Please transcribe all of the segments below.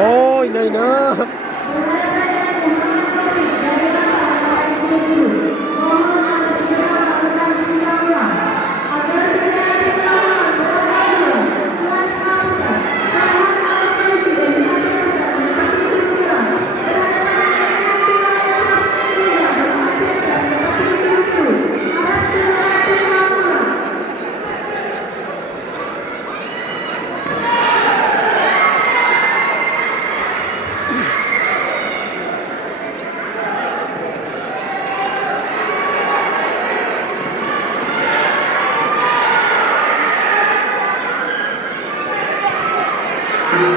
Oh, ini.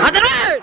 Ajarin!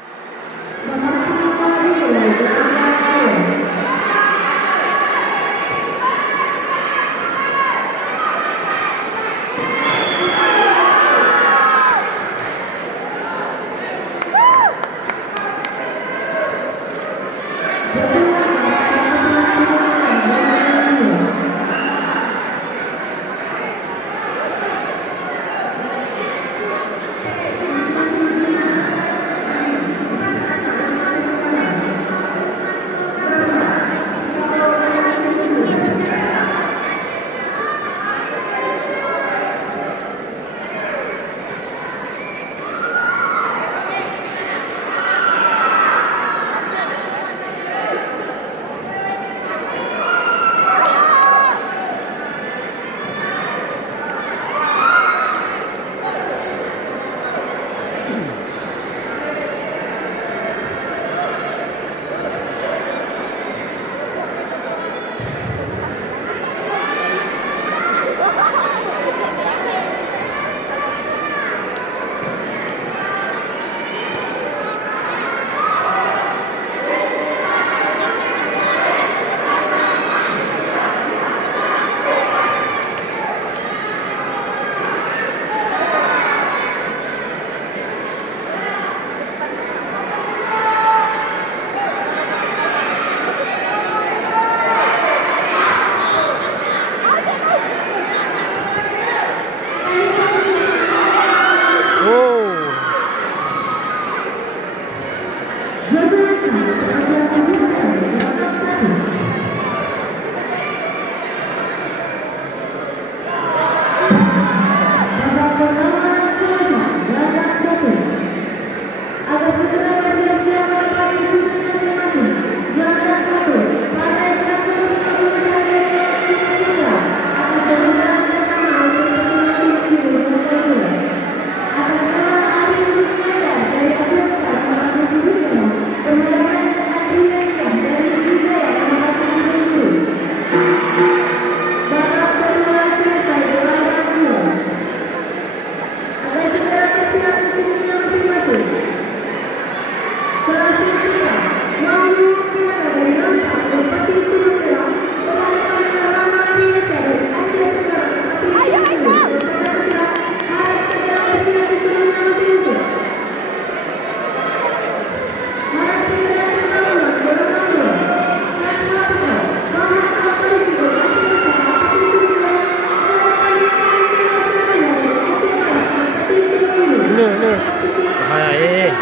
Bahaya.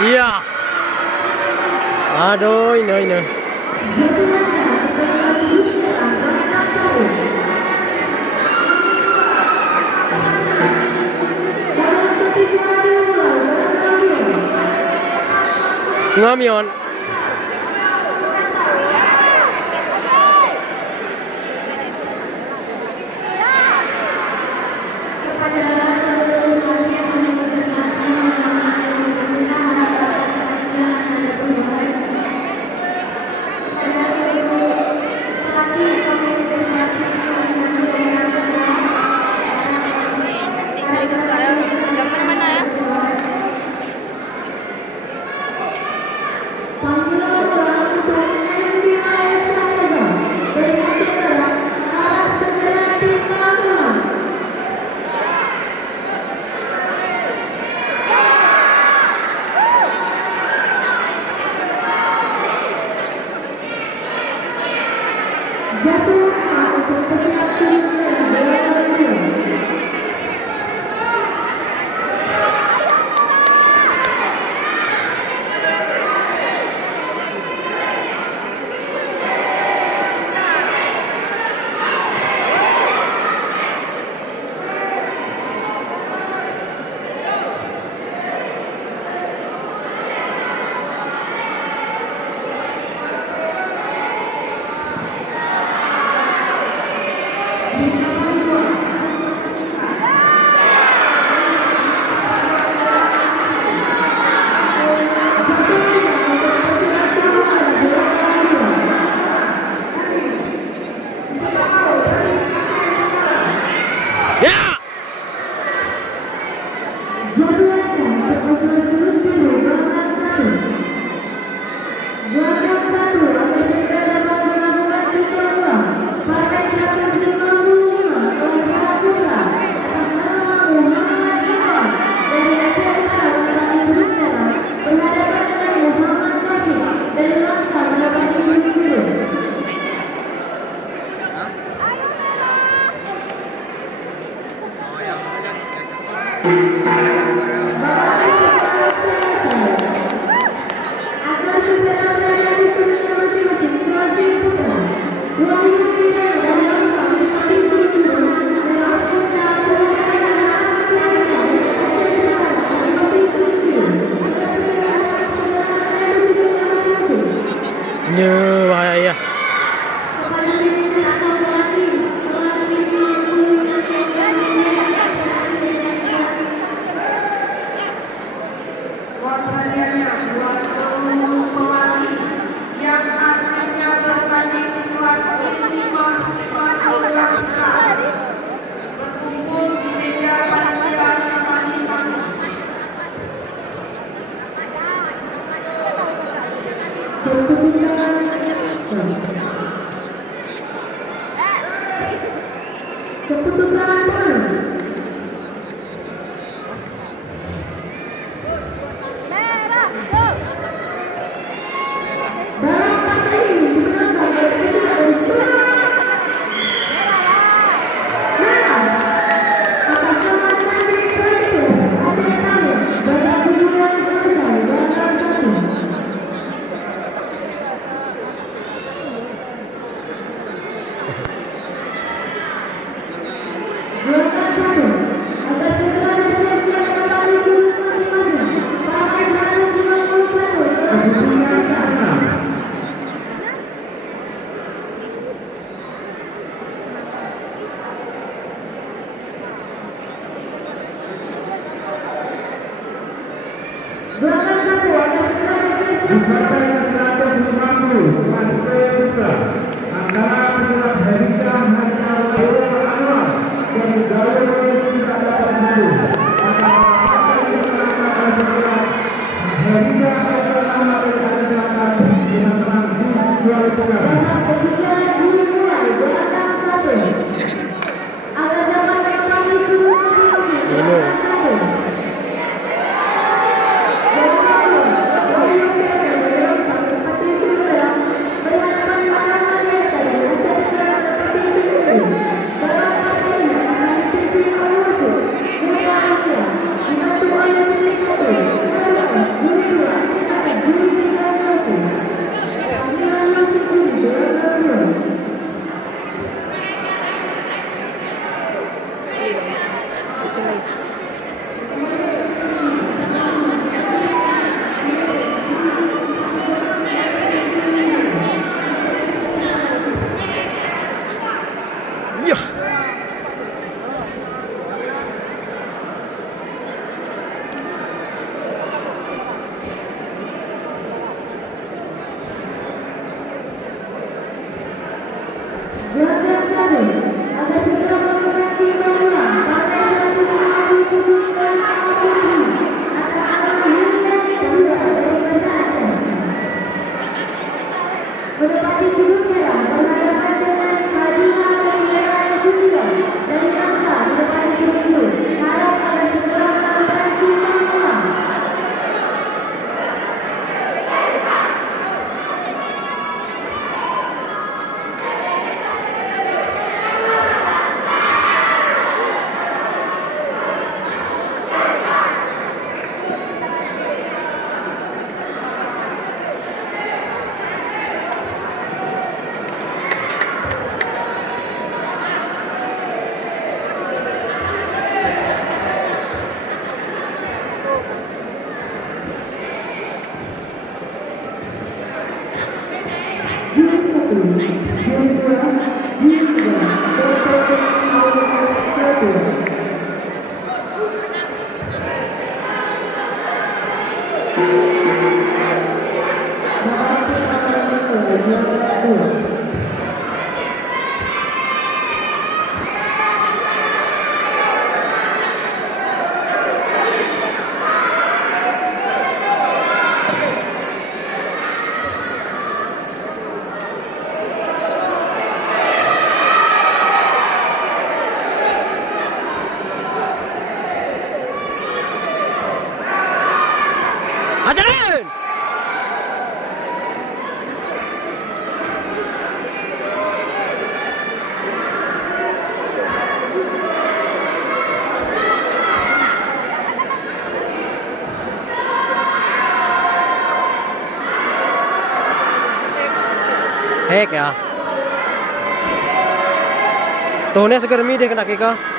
Iya. Aduh, ini. Ngamion. Jatuh untuk pesilat cilik dari Dewa Kampiun. Ya. Jadwal untuk pasukan surut biru Gelandang 1. Gelandang 1 akan segera dapat melakukan putar ulang partai 155 kelas putra atas nama Muhammad Iqbal dari Aceh Utara menepati surut merah berhadapan dengan Muhammad Taufik dari Langsa menepati surut biru. Agar segera berada di sudutnya masing-masing kelas putra. Wahyu Pira dan Langsa menepati surut biru. Merah putra Purwodadi Malaysia dari Aceh Utara menepati surut biru. Agar segera berada di sudutnya masing-masing. Ini bahaya. Kepada manajer atau pelatih kelas ini yang menggunakan program pembiayaan saat dilakukan. Mohon perhatiannya buat seluruh pelatih yang akhirnya bertanding di kelas 55 kg putra berkumpul di meja panitia Ramadi 1. Keputusan pemenang. Dalam partai ini dimenangkan oleh pesilat dari Surat Merah atas nama Sandi Presiden Aceh Utara. Babak kedua selesai Gelandang 1. Gelandang 1 agar segera bersiap-siap kembali surut masing-masing. Partai 151 kelas putra. Gelandang 1 agar segera bersiap-siap Di partai ke-150 kelas C putra antara pesilat Herija Hajar Dewa Anwar dari Galuh tidak dapat maju. Maka partai ini dimenangkan oleh pesilat Herija Hajar Anwar dari Aceh Selatan dengan menang diskualifikasi. babak ketiga dimulai. Gelandang 1 agar dapat menempati surut masing-masing. Gelandang 1. Wahyu Pira dan Langsa menepati surut merah berhadapan dengan Malaysia dari Aceh Tenggara menepati surut biru. Dalam partai ini akan dipimpin oleh wasit Muda Asia dibantu oleh juri 1 Faruq, juri 2 Ismail, juri 3 Novi. Panggilan wasit juri Gelandang 2. Ya. Gelandang 1 agar segera melakukan timbang ulang partai 157 kelas A putri atas nama Yulia Najwa dari Banda Aceh. Menepati surut merah berhadapan dengan Fadila Tiara Nasution dari Langsa menepati surut biru. Harap agar segera melakukan timbang ulang. Baik ya. Tuhnya seger mi deh kena kika.